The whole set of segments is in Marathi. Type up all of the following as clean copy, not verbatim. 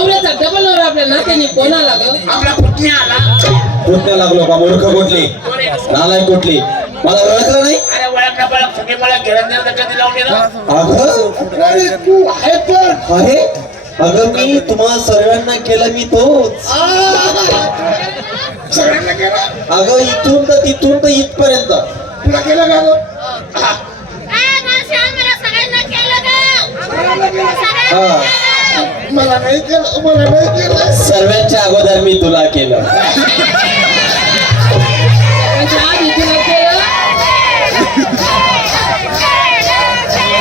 नवऱ्याचा डबल नवरा आपल्या नात्याने कोणाला ग? आपला पुतण्या आला. कुठल्या लागलो का मूर्ख कुठली नालाय कुठली मला ओळखलं नाही अरे ओळखला बळक सगळे मला घेऊन द्यायला कधी लावून दिलं. अगं अरे तू आहे तर आहे अगं मी तुम्हा सर्वांना केलं मी तोच सगळ्यांना केलं. अगं इथून तर इथपर्यंत तुला केलं का गं? हा. हा मला नाही केलं, मला नाही केलं. सर्वांच्या अगोदर मी तुला केलं त्याच्या आधी तुला केलं,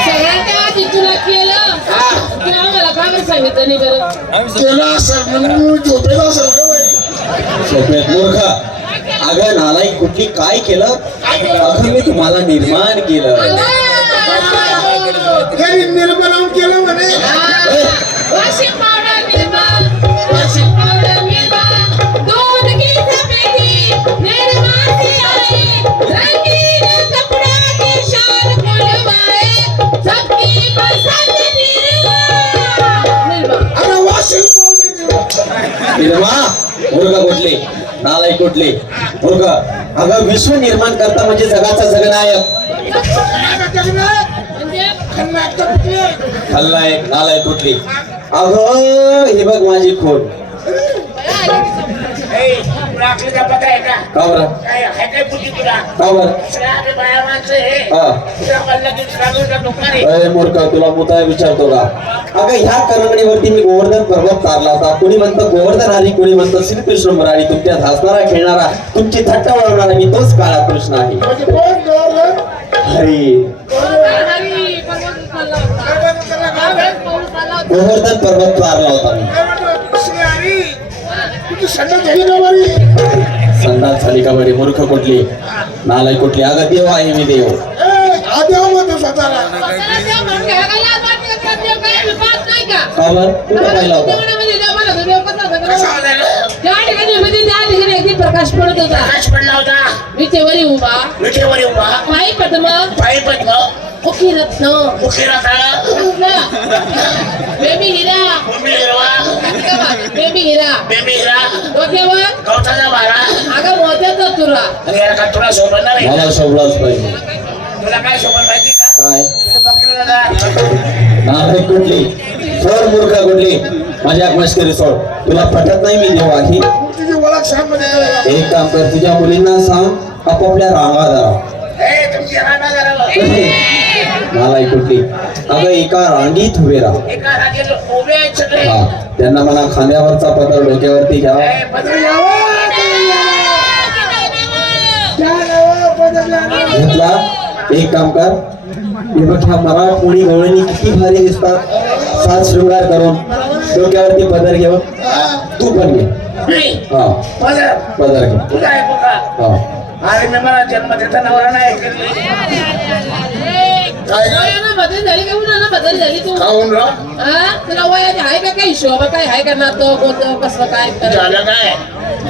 सगळ्यात आधी तुला केलं की आम्हाला का बरं सांगितलं नाही बरं? केलं असेल म्हणून झोपेला असेल का बाई? सोप्यात मूर्ख अगं नालाय कुठली काय केलं अगं मी तुम्हाला निर्माण केलं घरी निर्मलावून केलं म्हणे. वाशिक पावडर निर्माण, वाशिक पावडर निर्माण, दूध की सफेदी निर्माती आई, रंगीन कपड़ा की शान खुलवाए, सबकी पसंद निर्माण. अरे वाशिंग पावडर निर्मा मूर्ख कुठली नालाय कुठली मूर्ख अगं विश्व निर्माण करता म्हणजे जगाचा जगनायक म्हणजे हल्लाय नालाय कुठली अगं हे बघ माझी खोड राखलीचा पता आहे का? का बरं काय आहे काय बुद्धी तुला? का बरं सगळ्या बाया माणसं हे हा तुला म्हणलं की रागवून का दुकान आहे? अरे मूर्ख तुला मुद्दा विचारतो का अगं ह्या करंगडीवरती मी गोवर्धन पर्वत चालला होता कोणी म्हणतं गोवर्धन हरी कोणी म्हणतं श्रीकृष्ण मुरारी तुमच्यात हसणारा खेळणारा तुमची थट्टा वळवणारा मी तोच काळा कृष्ण आहे म्हणजे कोण गौरव? हरी हरी पर्वत चालला होता. पाऊस आला होता. गोवर्धन पर्वत चालला होता मी काय म्हणतो? श्री हरी, तुझी संडास झाली का बरी? संडास झाली का बरी मूर्ख कुठली नालाय कुठली अगं देव आहे मी देव हा देव म्हणतो स्वतःला. स्वतःला देव म्हणून घ्या. का लाज वाटते का? देव काही विश्वास नाही का? का बरं कुठं पाहिला होता देवामध्ये देव म्हणत होता. देव कसा होता? कसं झालं? ज्या ठिकाणी मध्ये त्या ठिकाणी अगदी प्रकाश पडत होता. प्रकाश पडला होता. विटेवरी उभा, विठेवर उभा, पायी पद्म, पायी पद्म, मुखी रत्न, मुखी रताळा, बेबी हिरा, भूमी हिरवा, बेबी हिरा, बेबी हिरा, डोक्यावर गवताचा बारा. अगं मोत्याचा तुरा. आणि याला काय तुला शोभणार आहे? मला शोभलाच पाहिजे तुला काय शोभन माहिती का? काय तुझं बकरीला जा. नालाय कुठली सोड मूर्ख कुठली माझ्या मस्करी सोड तुला पटत नाही मी देव आहे तुझी ओळख सांग मध्ये. एक काम कर तुझ्या मुलींना सांग आपापल्या रांगा धरा हे तुमची राणा जरा. नालाय कुठली अगं एका रांगीत उभे राहा एका रागेला उभे आहेत सगळे. हा त्यांना म्हणा खांद्यावरचा पदर डोक्यावरती घ्या हे बदल यावं, बदल यावं. त्या नावावर बदल यावं. घेतला एक काम कर हे बघ ह्या मराठमोळी गवळणी किती भारी दिसतात सात शृंगार करून डोक्यावरती पदर घेऊन तू पण घे मी, हा बदल. पदर घे तुझा ऐकू का? हा आणि मी मला जन्म देता नवरा नाही केली. वयानं बदल झाली का? उन्हानं बदल झाली तू? खाऊन राह. हा? तुला वयात आहे का काही हिशोब काय आहे का नातं कोणतं कसं काय झालं काय?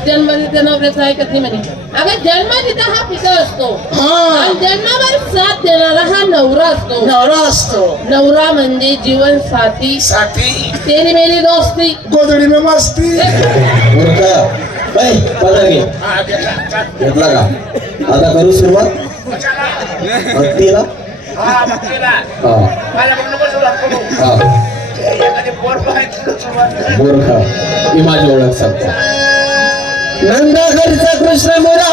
जन्मदिता नवऱ्याचं ऐकत नाही म्हणे. अगं जन्मदिता हा पिता असतो हा, आणि जन्मावर साथ देणारा हा नवरा असतो. नवरा असतो. नवरा म्हणजे जीवन साथी, साथी तेरी मेरी दोस्ती. गोदडी में मस्ती. मूर्ख बाई पदर घे हा, घेतला. चाल. घेतला का आता करू सुरुवात कशाला? भक्तीला हा, बकरीला. हा माझ्याकडून नको सुरुवात करू. हा ते एखादी पोर पाहायची तर सुरुवात कर. मूर्ख मी माझी ओळख सांगतो नंदा घरचा कृष्ण मुरा